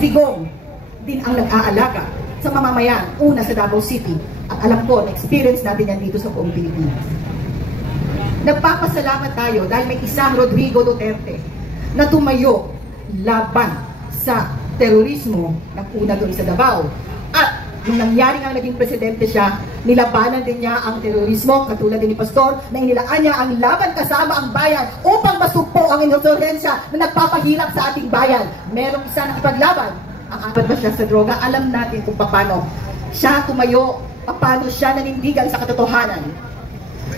Digong din ang nag-aalaga sa mamamayan, una sa Davao City, at alam ko, na-experience natin yan dito sa buong Pilipinas. Nagpapasalamat tayo dahil may isang Rodrigo Duterte na tumayo laban sa terorismo ng una doon sa Davao. At nung nangyari nga naging presidente siya, nilabanan din niya ang terorismo, katulad din ni Pastor, na inilaan niya ang laban kasama ang bayan upang masugpo ang insurhensya na nagpapahirap sa ating bayan. Merong isa nakipaglaban, ang apat ba siya sa droga? Alam natin kung paano siya tumayo, paano siya nanindigan sa katotohanan.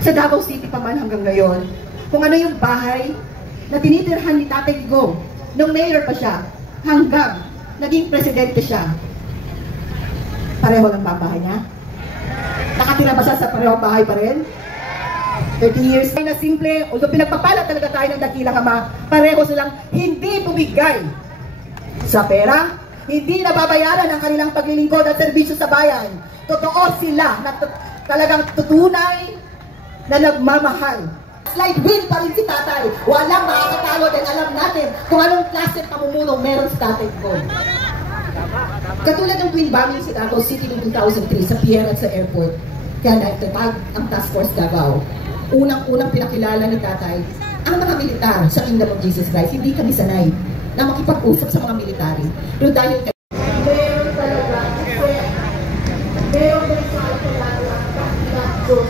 Sa Davao City pa man hanggang ngayon, kung ano yung bahay na tinitirhan ni Tatay Digong nung mayor pa siya, hanggang naging presidente siya, pareho lang ba ang bahay niya? Nakatira ba siya sa pareho bahay pa rin? 30 years na simple, although pinagpapala talaga tayo ng dakilang ama, pareho silang hindi bumigay sa pera, hindi nababayaran ang kanilang paglilingkod at serbisyo sa bayan. Totoo sila na talagang tutunay na nagmamahal. Slide win pa rin si Tatay. Walang makakatalo dahil alam natin kung anong klase pamumuno meron si Tatay ko. Katulad ng twin bombing sa Davao City noong 2003 sa pier at sa airport. Kaya nagtatag ang Task Force Davao. Unang-unang pinakilala ni Tatay ang mga militar sa Kingdom of Jesus Christ. Hindi kami sanay na makipag-usap sa mga military. Pero dahil meron talaga meron din sa talaga kakilang Diyos.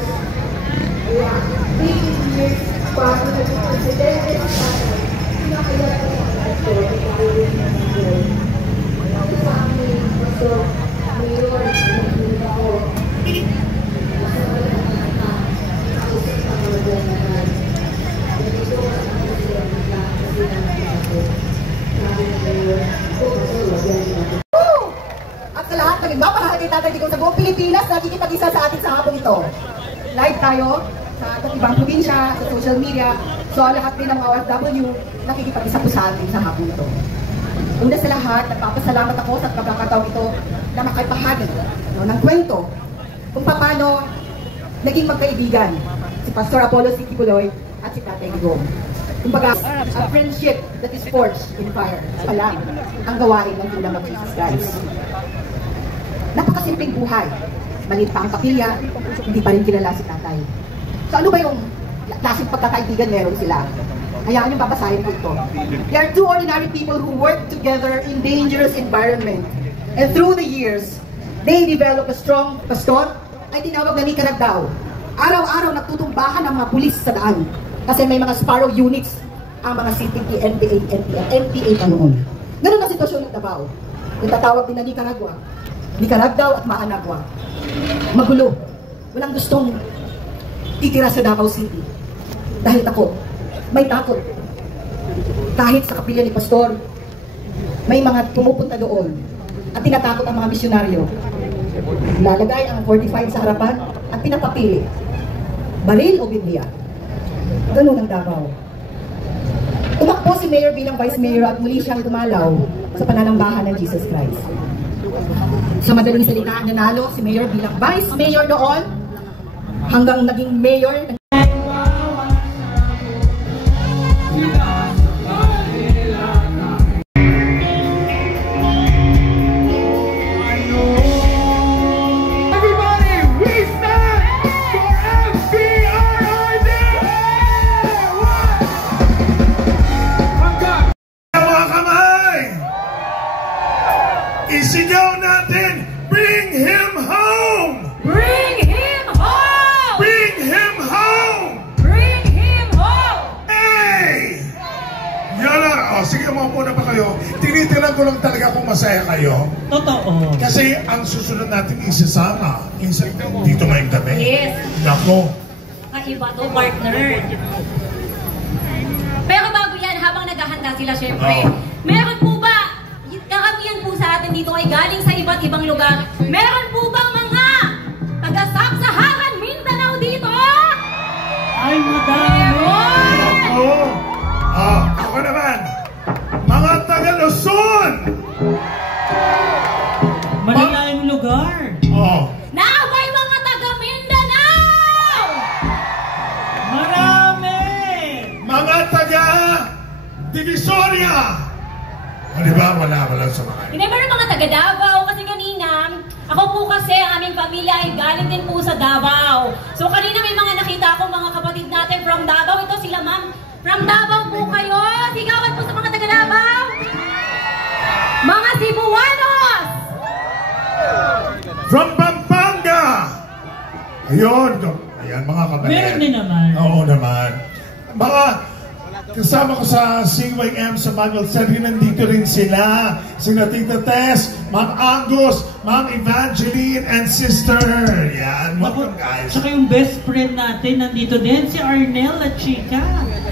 Kaya 18 years bago naging presidente si Tatay, pinakilala ko sa Pastor na gawin na Pastor. Sa amin, Pastor, mayor, naging ako. Nasa wala na nakausap na mga gano'n. Ganito ang Pastor na kasi at sa lahat, nagmamahal kay Tatay Digong sa buong Pilipinas, nakikipag-isa sa atin sa hapon ito. Live tayo sa ibang probinsya, sa social media, so lahat din ng mga OFW, nakikipag-isa po sa atin sa hapon ito. Una sa lahat, nagpapasalamat ako sa pagkakataon ito na makipahagi ng kwento kung paano naging magkaibigan si Pastor Apollo C. Kibuloy at si Tatay Digong. Kumbaga, a friendship that is forged in fire. Pala, ang gawain ng Kingdom of Jesus Christ. Napakasimpleng buhay. Maliit pa ang kapilya, hindi pa rin kilala si Tatay. So ano ba yung klaseng pagkakaibigan meron sila? Hayaan yung babasahin ko ito. They are two ordinary people who work together in dangerous environment. And through the years, they develop a strong pastor ay tinawag na ni Karagdaw. Araw-araw nagtutumbahan ang mga pulis sa daan. Kasi may mga Sparrow units ang mga CTP, NPA, NPA pa noon. Ganun ang sitwasyon ng Davao. Yung tatawag din na Nicaragua, Nicaragdaw at Maanagua. Magulo. Walang gustong titira sa Davao City. Dahil takot. May takot. Kahit sa kapilya ni Pastor, may mga pumupunta doon at tinatakot ang mga misyonaryo. Lalagay ang 45 sa harapan at pinapapili. Baril o Biblia? Ganun ang Davao. Tumakbo si Mayor bilang Vice Mayor at muli siyang dumalaw sa pananambahan ng Jesus Christ. Sa madaling salita, nanalo si Mayor bilang Vice Mayor noon hanggang naging Mayor ng isigaw natin, bring him home! Bring him home! Bring him home! Bring him home! Hey! Yan lang. O, sige mo muna pa kayo. Tinitinan ko lang talaga kung masaya kayo. Totoo. Kasi ang susunod natin isasama. Dito ngayong gabi. Yes. Nako. Kaiba to, partner. Pero bago yan, habang naghahanda sila, syempre, meron po ba, karamihan po sa atin dito ay galing sa iba't ibang lugar. Meron po bang mga taga-Sub-Saharan Mindanao dito? Ay, madami! Oo. Ako naman. Mga taga-Luzon! Malalayong lugar. Naabay mga taga-Mindanao! Marami! Mga taga-Divisoria! O diba? Wala sa mga Remember ng mga taga Davao, kasi kanina, ako po kasi, ang aming pamilya ay galing din po sa Davao. So kanina may mga nakita ako mga kapatid natin from Davao. Ito sila ma'am, from Davao po kayo. Sigawan po sa mga taga Davao. Mga Cebuanos! From Pampanga! Ayun, ayan mga kapatid. Meron din naman. Oo naman. Mga kasama ko sa CYM sa Manuel Sergi, nandito rin sila. Sina Tita Tess, Ma'am Angus, Ma'am Evangeline, and Sister. Yan, welcome guys. Tsaka yung best friend natin, nandito din, si Arnel at Chica.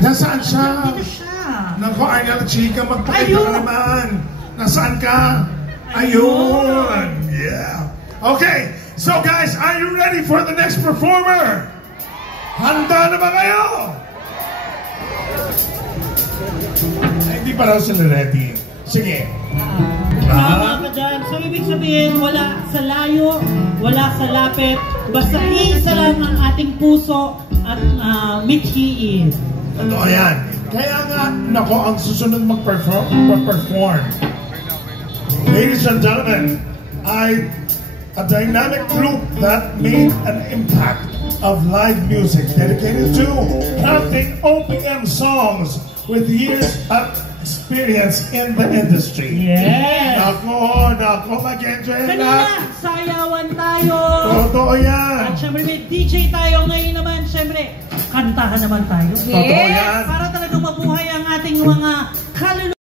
Nasaan siya? Nandito siya. Naku, Arnel Chica, magpakita Ayun! ka naman. Nasaan ka? Ayun! Yeah. Okay, so guys, are you ready for the next performer? Handa na ba kayo? Ay, hindi pa raw sila ready. Sige. Tama ka dyan. So, ibig sabihin, wala sa layo, wala sa lapit, basta isa lang ang ating puso at mithiin. Totoo yan. Kaya nga, nako, ang susunod mag-perform. Ladies and gentlemen, a dynamic group that made an impact of live music dedicated to crafting OPM songs with years of experience in the industry. Yes! Nako, mag-enjoy Kanina, na. sayawan tayo. Totoo yan. At syempre, may DJ tayo ngayon naman. Syempre, kantahan naman tayo. Totoo yan. Para talagang mabuhay ang ating mga kaluluwa.